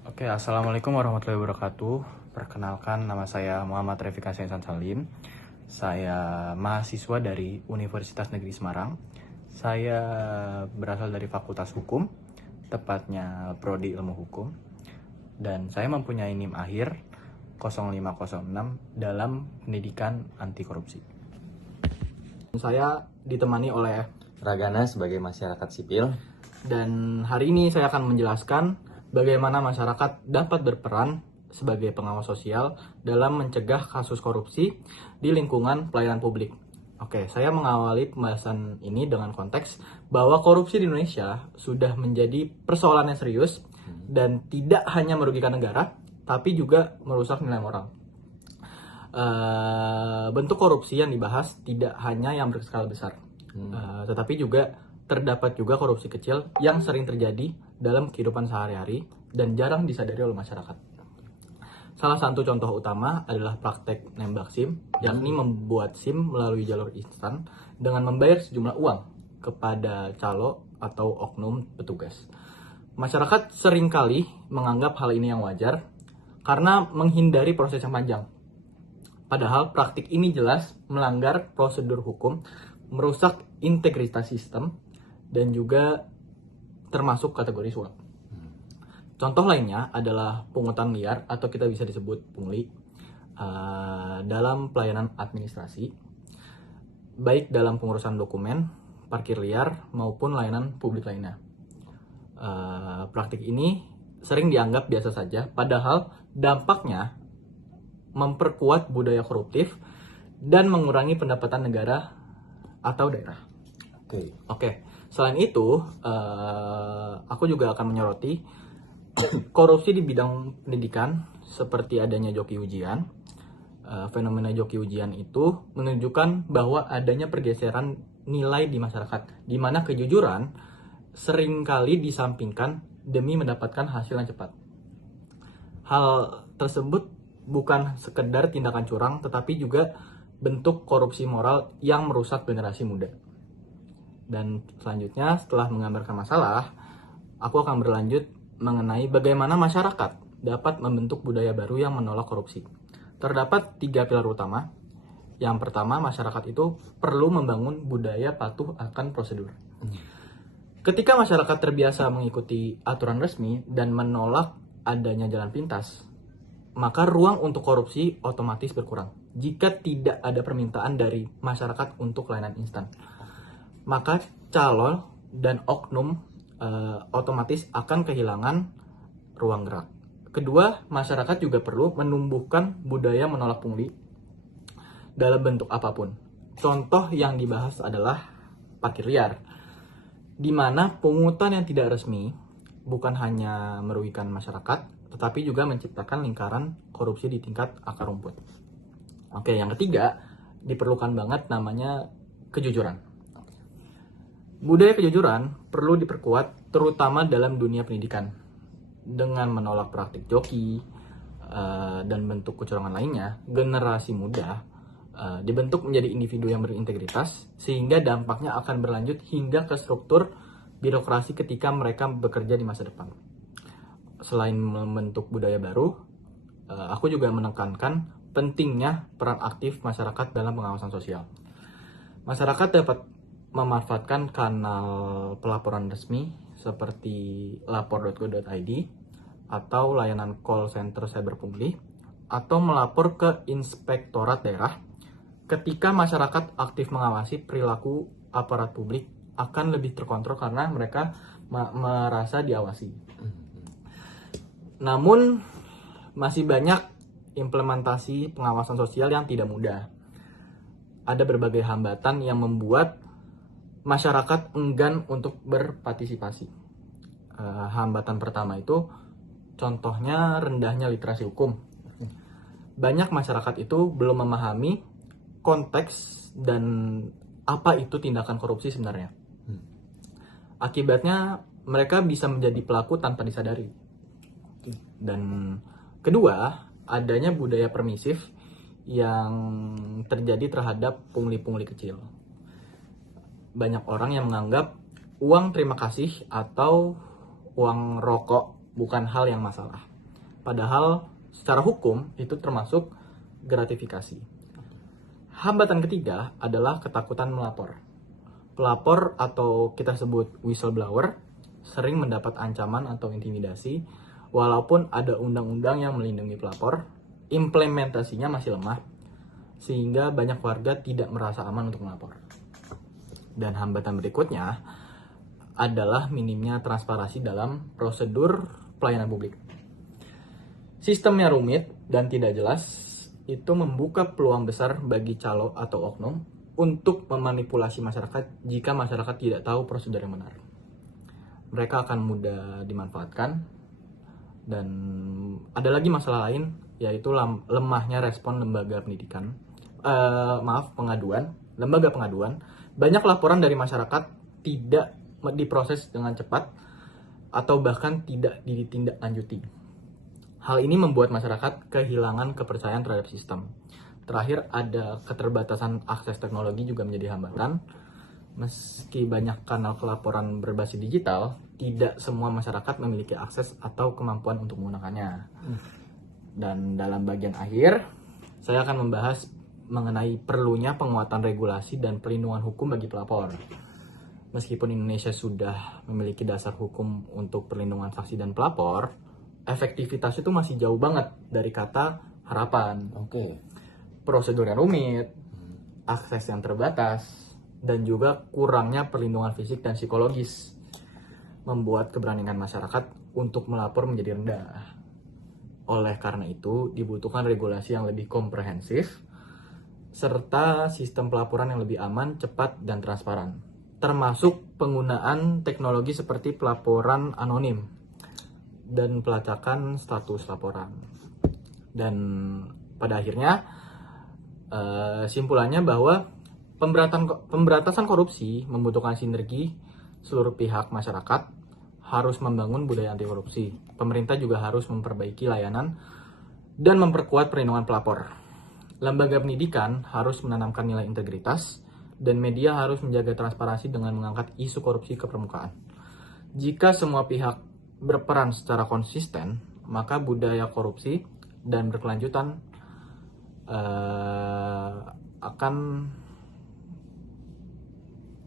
Oke, Assalamualaikum warahmatullahi wabarakatuh. Perkenalkan, nama saya Muhammad Rafik Hasan Salim. Saya mahasiswa dari Universitas Negeri Semarang. Saya berasal dari Fakultas Hukum, tepatnya Prodi Ilmu Hukum. Dan saya mempunyai NIM akhir 0506 dalam pendidikan anti korupsi. Saya ditemani oleh Ragana sebagai masyarakat sipil. Dan hari ini saya akan menjelaskan bagaimana masyarakat dapat berperan sebagai pengawas sosial dalam mencegah kasus korupsi di lingkungan pelayanan publik. Oke, saya mengawali pembahasan ini dengan konteks bahwa korupsi di Indonesia sudah menjadi persoalan yang serius dan tidak hanya merugikan negara, tapi juga merusak nilai moral. Bentuk korupsi yang dibahas tidak hanya yang berskala besar, tetapi juga terdapat juga korupsi kecil yang sering terjadi dalam kehidupan sehari-hari dan jarang disadari oleh masyarakat. Salah satu contoh utama adalah praktek nembak SIM, yakni membuat SIM melalui jalur instan dengan membayar sejumlah uang kepada calo atau oknum petugas. Masyarakat seringkali menganggap hal ini yang wajar karena menghindari proses yang panjang. Padahal praktik ini jelas melanggar prosedur hukum, merusak integritas sistem, dan juga termasuk kategori suap. Contoh lainnya adalah pungutan liar atau kita bisa disebut pungli dalam pelayanan administrasi, baik dalam pengurusan dokumen, parkir liar, maupun layanan publik lainnya. Praktik ini sering dianggap biasa saja, padahal dampaknya memperkuat budaya koruptif dan mengurangi pendapatan negara atau daerah. Oke. Selain itu, aku juga akan menyoroti korupsi di bidang pendidikan seperti adanya joki ujian. Fenomena joki ujian itu menunjukkan bahwa adanya pergeseran nilai di masyarakat, di mana kejujuran seringkali disampingkan demi mendapatkan hasil yang cepat. Hal tersebut bukan sekedar tindakan curang, tetapi juga bentuk korupsi moral yang merusak generasi muda. Dan selanjutnya, setelah menggambarkan masalah, aku akan berlanjut mengenai bagaimana masyarakat dapat membentuk budaya baru yang menolak korupsi. Terdapat 3 pilar utama. Yang pertama, masyarakat itu perlu membangun budaya patuh akan prosedur. Ketika masyarakat terbiasa mengikuti aturan resmi dan menolak adanya jalan pintas, maka ruang untuk korupsi otomatis berkurang. Jika tidak ada permintaan dari masyarakat untuk layanan instan, maka calon dan oknum otomatis akan kehilangan ruang gerak. Kedua, masyarakat juga perlu menumbuhkan budaya menolak pungli dalam bentuk apapun. Contoh yang dibahas adalah parkir liar, di mana pungutan yang tidak resmi bukan hanya merugikan masyarakat, tetapi juga menciptakan lingkaran korupsi di tingkat akar rumput. Oke, yang ketiga, diperlukan banget namanya kejujuran. Budaya kejujuran perlu diperkuat terutama dalam dunia pendidikan dengan menolak praktik joki dan bentuk kecurangan lainnya. Generasi muda dibentuk menjadi individu yang berintegritas sehingga dampaknya akan berlanjut hingga ke struktur birokrasi ketika mereka bekerja di masa depan. Selain membentuk budaya baru, aku juga menekankan pentingnya peran aktif masyarakat dalam pengawasan sosial. Masyarakat dapat memanfaatkan kanal pelaporan resmi seperti lapor.go.id atau layanan call center cyber pungli, atau melapor ke inspektorat daerah. Ketika masyarakat aktif mengawasi, perilaku aparat publik akan lebih terkontrol karena mereka merasa diawasi. Namun masih banyak implementasi pengawasan sosial yang tidak mudah. Ada berbagai hambatan yang membuat masyarakat enggan untuk berpartisipasi. Hambatan pertama itu contohnya rendahnya literasi hukum. Banyak masyarakat itu belum memahami konteks dan apa itu tindakan korupsi sebenarnya. Akibatnya mereka bisa menjadi pelaku tanpa disadari. Dan kedua, adanya budaya permisif yang terjadi terhadap pungli-pungli kecil. Banyak orang yang menganggap uang terima kasih atau uang rokok bukan hal yang masalah. Padahal secara hukum itu termasuk gratifikasi. Hambatan ketiga adalah ketakutan melapor. Pelapor atau kita sebut whistleblower sering mendapat ancaman atau intimidasi walaupun ada undang-undang yang melindungi pelapor, implementasinya masih lemah sehingga banyak warga tidak merasa aman untuk melapor. Dan hambatan berikutnya adalah minimnya transparansi dalam prosedur pelayanan publik. Sistemnya rumit dan tidak jelas, itu membuka peluang besar bagi calo atau oknum untuk memanipulasi masyarakat jika masyarakat tidak tahu prosedur yang benar. Mereka akan mudah dimanfaatkan. Dan ada lagi masalah lain, yaitu lemahnya respon lembaga pendidikan. Lembaga pengaduan. Banyak laporan dari masyarakat tidak diproses dengan cepat atau bahkan tidak ditindaklanjuti. Hal ini membuat masyarakat kehilangan kepercayaan terhadap sistem. Terakhir, ada keterbatasan akses teknologi juga menjadi hambatan. Meski banyak kanal pelaporan berbasis digital, tidak semua masyarakat memiliki akses atau kemampuan untuk menggunakannya. Dan dalam bagian akhir, saya akan membahas mengenai perlunya penguatan regulasi dan perlindungan hukum bagi pelapor. Meskipun Indonesia sudah memiliki dasar hukum untuk perlindungan saksi dan pelapor, efektivitas itu masih jauh banget dari kata harapan. Prosedur yang rumit, akses yang terbatas, dan juga kurangnya perlindungan fisik dan psikologis membuat keberanian masyarakat untuk melapor menjadi rendah. Oleh karena itu, dibutuhkan regulasi yang lebih komprehensif serta sistem pelaporan yang lebih aman, cepat, dan transparan. Termasuk penggunaan teknologi seperti pelaporan anonim dan pelacakan status laporan. Dan pada akhirnya, simpulannya bahwa pemberantasan korupsi membutuhkan sinergi seluruh pihak masyarakat, harus membangun budaya anti korupsi. Pemerintah juga harus memperbaiki layanan dan memperkuat perlindungan pelapor. Lembaga pendidikan harus menanamkan nilai integritas, dan media harus menjaga transparansi dengan mengangkat isu korupsi ke permukaan. Jika semua pihak berperan secara konsisten, maka budaya korupsi dan berkelanjutan akan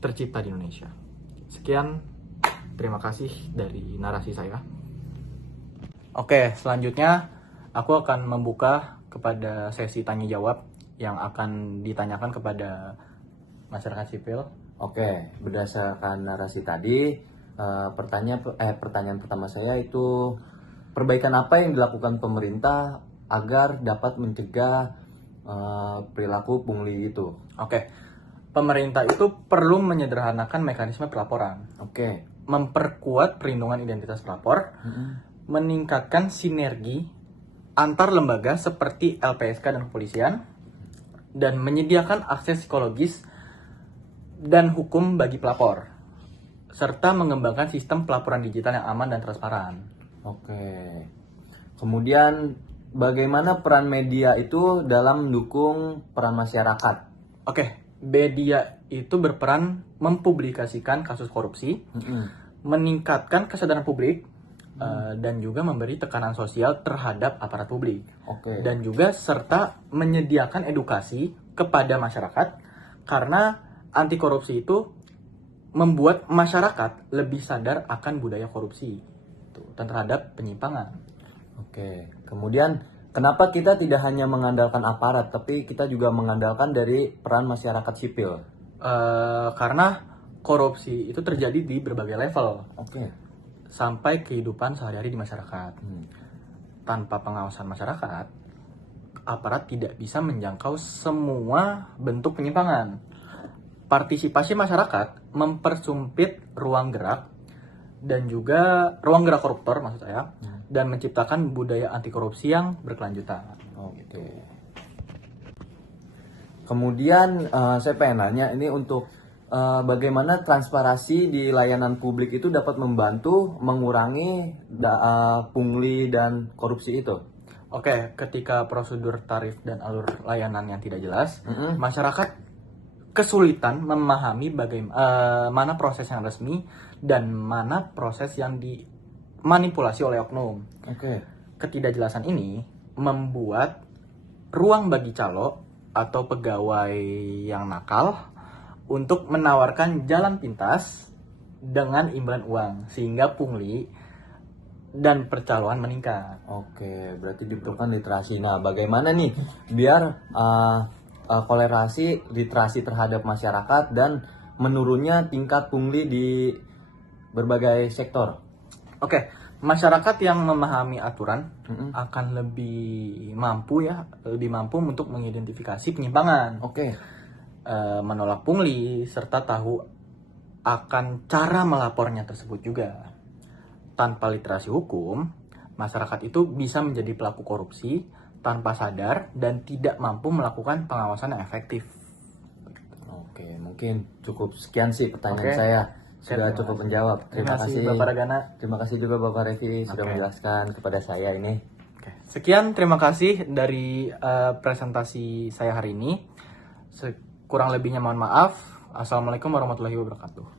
tercipta di Indonesia. Sekian, terima kasih dari narasi saya. Oke, selanjutnya aku akan membuka kepada sesi tanya jawab yang akan ditanyakan kepada masyarakat sipil. Oke, berdasarkan narasi tadi, pertanyaan pertama saya itu, perbaikan apa yang dilakukan pemerintah agar dapat mencegah perilaku pungli itu? Oke, pemerintah itu perlu menyederhanakan mekanisme pelaporan. Memperkuat perlindungan identitas pelapor, meningkatkan sinergi antar lembaga seperti LPSK dan kepolisian, dan menyediakan akses psikologis dan hukum bagi pelapor, serta mengembangkan sistem pelaporan digital yang aman dan transparan. Kemudian, bagaimana peran media itu dalam mendukung peran masyarakat? Media itu berperan mempublikasikan kasus korupsi, meningkatkan kesadaran publik, dan juga memberi tekanan sosial terhadap aparat publik. Dan juga serta menyediakan edukasi kepada masyarakat, karena anti korupsi itu membuat masyarakat lebih sadar akan budaya korupsi dan terhadap penyimpangan. Kemudian, kenapa kita tidak hanya mengandalkan aparat, tapi kita juga mengandalkan dari peran masyarakat sipil? Karena korupsi itu terjadi di berbagai level, sampai kehidupan sehari-hari di masyarakat. Tanpa pengawasan masyarakat, aparat tidak bisa menjangkau semua bentuk penyimpangan. Partisipasi masyarakat mempersempit ruang gerak dan juga ruang gerak koruptor maksud saya, dan menciptakan budaya anti korupsi yang berkelanjutan. Kemudian saya pengen nanya ini untuk bagaimana transparansi di layanan publik itu dapat membantu mengurangi pungli dan korupsi itu? Ketika prosedur tarif dan alur layanan yang tidak jelas, masyarakat kesulitan memahami bagaimana proses yang resmi dan mana proses yang dimanipulasi oleh oknum. ketidakjelasan ini membuat ruang bagi calo atau pegawai yang nakal untuk menawarkan jalan pintas dengan imbalan uang sehingga pungli dan percaloan meningkat. Oke, berarti diperlukan literasi. Nah, bagaimana nih biar literasi terhadap masyarakat dan menurunnya tingkat pungli di berbagai sektor? Oke, masyarakat yang memahami aturan akan lebih mampu untuk mengidentifikasi penyimpangan, Oke. menolak pungli, serta tahu akan cara melapornya tersebut juga. Tanpa literasi hukum, masyarakat itu bisa menjadi pelaku korupsi tanpa sadar dan tidak mampu melakukan pengawasan yang efektif. Oke, mungkin cukup sekian sih pertanyaan Oke. saya. Oke, Sudah terima cukup kasih. menjawab. Terima kasih Bapak Ragana. Terima kasih juga Bapak Revi sudah Oke. menjelaskan kepada saya ini. Oke. Sekian, terima kasih dari presentasi saya hari ini. Kurang lebihnya mohon maaf. Assalamualaikum warahmatullahi wabarakatuh.